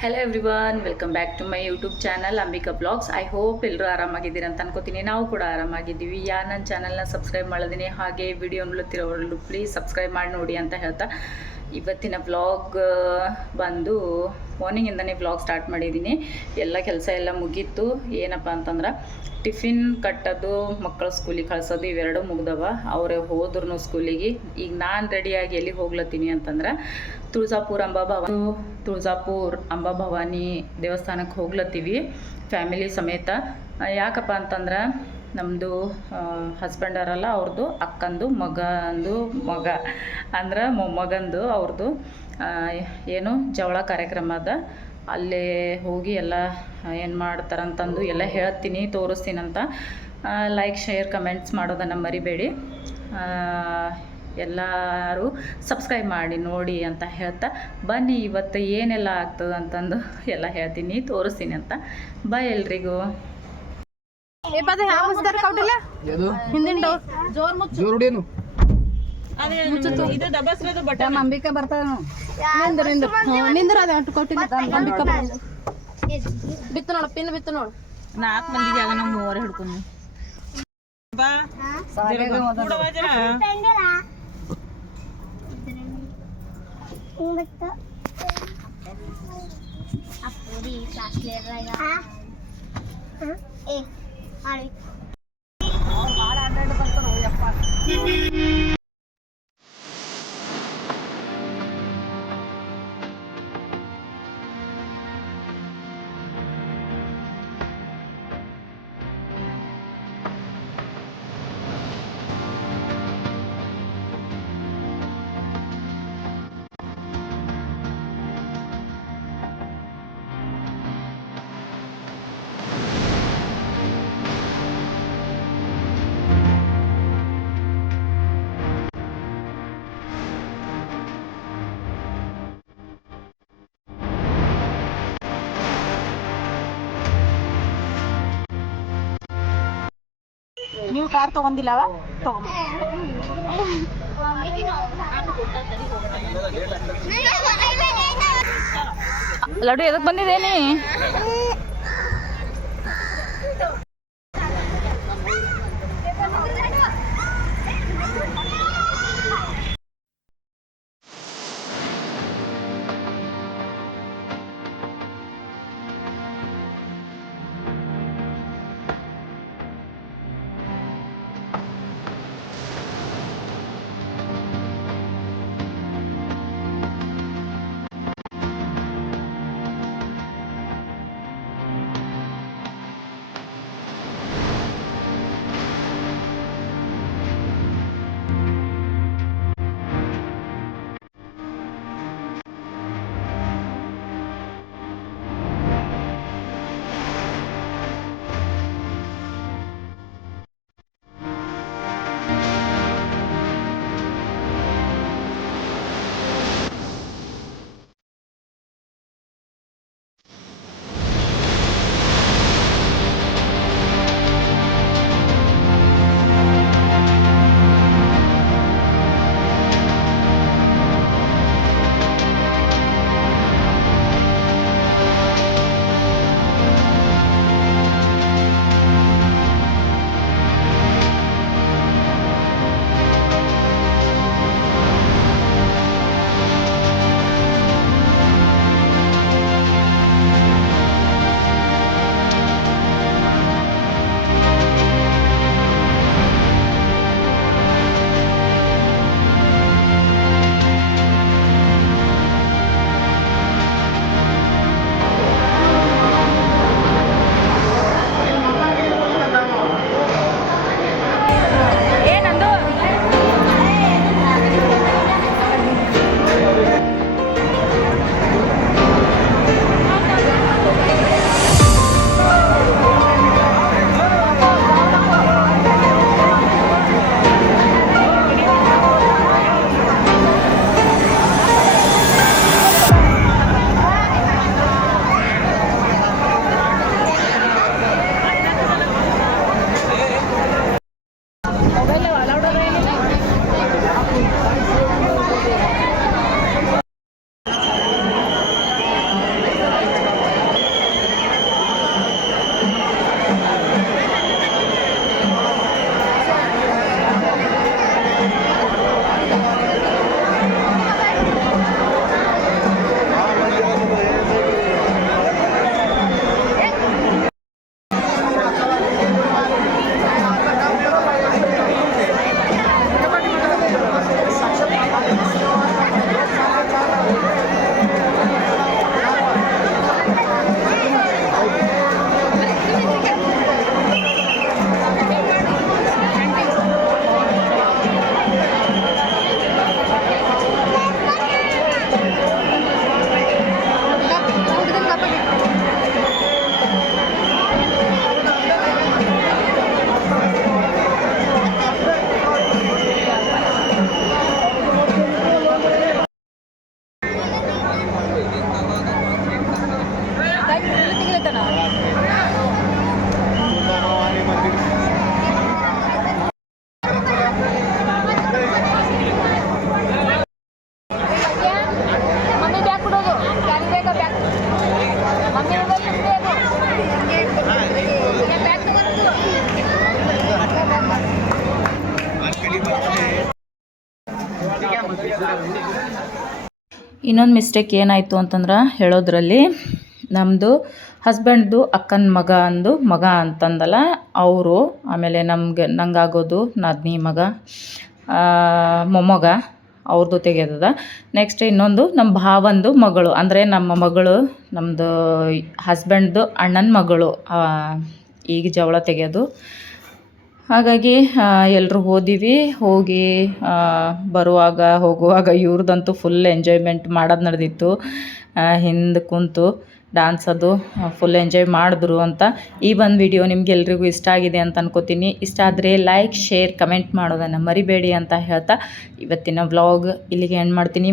Hello everyone, welcome back to my YouTube channel Ambika blogs. I hope ಎಲ್ಲರೂ ಆರಾಮಾಗಿದ್ದೀರಿ ಅಂತ ಅನ್ಕೋತೀನಿ. ನಾವು ಕೂಡ ಆರಾಮಾಗಿದ್ದೀವಿ. ನನ್ನ ಚಾನಲ್ನ ಸಬ್ಸ್ಕ್ರೈಬ್ ಮಾಡಿದ್ದೀನಿ, ಹಾಗೆ ವಿಡಿಯೋ ನೋಡುತ್ತಿರೋರು ಪ್ಲೀಸ್ ಸಬ್ಸ್ಕ್ರೈಬ್ ಮಾಡಿ ನೋಡಿ ಅಂತ ಹೇಳ್ತಾ ಇವತ್ತಿನ ವ್ಲಾಗ್ ಬಂದು ಮಾರ್ನಿಂಗಿಂದನೇ ವ್ಲಾಗ್ ಸ್ಟಾರ್ಟ್ ಮಾಡಿದ್ದೀನಿ. ಎಲ್ಲ ಕೆಲಸ ಎಲ್ಲ ಮುಗೀತು. ಏನಪ್ಪ ಅಂತಂದ್ರೆ ಟಿಫಿನ್ ಕಟ್ಟೋದು, ಮಕ್ಕಳ ಸ್ಕೂಲಿಗೆ ಕಳ್ಸೋದು ಇವೆರಡೂ ಮುಗ್ದವ. ಅವರೇ ಹೋದ್ರು ಸ್ಕೂಲಿಗೆ. ಈಗ ನಾನು ರೆಡಿಯಾಗಿ ಎಲ್ಲಿಗೆ ಹೋಗ್ಲತ್ತೀನಿ ಅಂತಂದ್ರೆ ತುಳಜಾಪುರ ಅಂಬಾಭವಾನಿ ದೇವಸ್ಥಾನಕ್ಕೆ ಹೋಗ್ಲತ್ತೀವಿ ಫ್ಯಾಮಿಲಿ ಸಮೇತ. ಯಾಕಪ್ಪ ಅಂತಂದ್ರೆ ನಮ್ಮದು ಹಸ್ಬೆಂಡರಲ್ಲ, ಅವ್ರದ್ದು ಅಕ್ಕಂದು ಮಗ ಅಂದ್ರೆ ಮೊಮ್ಮಗಂದು ಅವ್ರದ್ದು ಏನು ಜವಳ ಕಾರ್ಯಕ್ರಮ ಅದ. ಅಲ್ಲೇ ಹೋಗಿ ಎಲ್ಲ ಏನು ಮಾಡ್ತಾರಂತಂದು ಎಲ್ಲ ಹೇಳ್ತೀನಿ, ತೋರಿಸ್ತೀನಂತ. ಲೈಕ್, ಶೇರ್, ಕಮೆಂಟ್ಸ್ ಮಾಡೋದನ್ನು ಮರಿಬೇಡಿ. ಎಲ್ಲರೂ ಸಬ್ಸ್ಕ್ರೈಬ್ ಮಾಡಿ ನೋಡಿ ಅಂತ ಹೇಳ್ತಾ ಬನ್ನಿ, ಇವತ್ತು ಏನೆಲ್ಲ ಆಗ್ತದೆ ಅಂತಂದು ಎಲ್ಲ ಹೇಳ್ತೀನಿ, ತೋರಿಸ್ತೀನಿ ಅಂತ. ಬಾಯ್ ಎಲ್ರಿಗೂ. ಅಂಬಿಕಾ ಬರ್ತಾವ ಬಿತ್ತು ನೋಡು, ಪಿನ್ ಬಿತ್ತು ನೋಡು. 4 ಮಂದಿಗೆ ಆಗ ನಮ್ಮ 3 ಹಿಡ್ಕೊಂಡು ನೀವು ಕಾರ್ ತಗೊಂಡಿಲ್ಲವ? ಲಡ್ಡು ಎದಕ್ಕೆ ಬಂದಿದ್ದೇನೆ? ಇನ್ನೊಂದು ಮಿಸ್ಟೇಕ್ ಏನಾಯಿತು ಅಂತಂದ್ರೆ ಹೇಳೋದ್ರಲ್ಲಿ, ನಮ್ಮದು ಹಸ್ಬೆಂಡ್ದು ಅಕ್ಕನ ಮಗ ಅಂತಂದಲ್ಲ ಅವರು, ಆಮೇಲೆ ನಂಗಾಗೋದು ನಾದಿನಿ ಮಗ, ಮೊಮ್ಮಗ ಅವ್ರದ್ದು ತೆಗೆದದ. ನೆಕ್ಸ್ಟ್ ಇನ್ನೊಂದು ನಮ್ಮ ಭಾವಂದು ಮಗಳು, ಅಂದರೆ ನಮ್ಮ ಮಗಳು ನಮ್ಮದು ಹಸ್ಬೆಂಡ್ದು ಅಣ್ಣನ ಮಗಳು ಈಗ ಜವಳ ತೆಗೆಯೋದು. ಹಾಗಾಗಿ ಎಲ್ಲರೂ ಹೋಗಿ ಹೋಗುವಾಗ ಇವ್ರದ್ದಂತೂ ಫುಲ್ ಎಂಜಾಯ್ಮೆಂಟ್ ಮಾಡೋದು ನಡೆದಿತ್ತು. ಹಿಂದೆ ಕುಂತು ಡ್ಯಾನ್ಸ್ ಅದು ಫುಲ್ ಎಂಜಾಯ್ ಮಾಡಿದ್ರು ಅಂತ. ಈ ಒಂದು ವಿಡಿಯೋ ನಿಮ್ಗೆಲ್ರಿಗೂ ಇಷ್ಟ ಆಗಿದೆ ಅಂತ ಅನ್ಕೋತೀನಿ. ಇಷ್ಟ ಆದರೆ ಲೈಕ್, ಶೇರ್, ಕಮೆಂಟ್ ಮಾಡೋದನ್ನು ಮರಿಬೇಡಿ ಅಂತ ಹೇಳ್ತಾ ಇವತ್ತಿನ ವ್ಲಾಗ್ ಇಲ್ಲಿಗೆ ಎಂಡ್ ಮಾಡ್ತೀನಿ.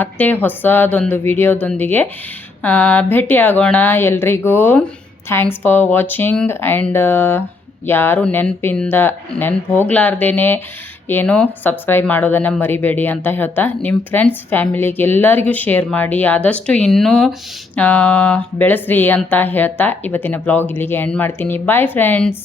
ಮತ್ತೆ ಹೊಸದೊಂದು ವಿಡಿಯೋದೊಂದಿಗೆ ಭೇಟಿಯಾಗೋಣ. ಎಲ್ರಿಗೂ ಥ್ಯಾಂಕ್ಸ್ ಫಾರ್ ವಾಚಿಂಗ್. ಆ್ಯಂಡ್ ಯಾರು ನೆನಪು ಹೋಗ್ಲಾರ್ದೇನೆ ಏನೋ ಸಬ್ಸ್ಕ್ರೈಬ್ ಮಾಡೋದನ್ನು ಮರಿಬೇಡಿ ಅಂತ ಹೇಳ್ತಾ, ನಿಮ್ಮ ಫ್ರೆಂಡ್ಸ್ ಫ್ಯಾಮಿಲಿಗೆ ಎಲ್ಲರಿಗೂ ಶೇರ್ ಮಾಡಿ ಆದಷ್ಟು ಇನ್ನೂ ಬೆಳೆಸ್ರಿ ಅಂತ ಹೇಳ್ತಾ ಇವತ್ತಿನ ಬ್ಲಾಗ್ ಇಲ್ಲಿಗೆ ಎಂಡ್ ಮಾಡ್ತೀನಿ. Bye friends.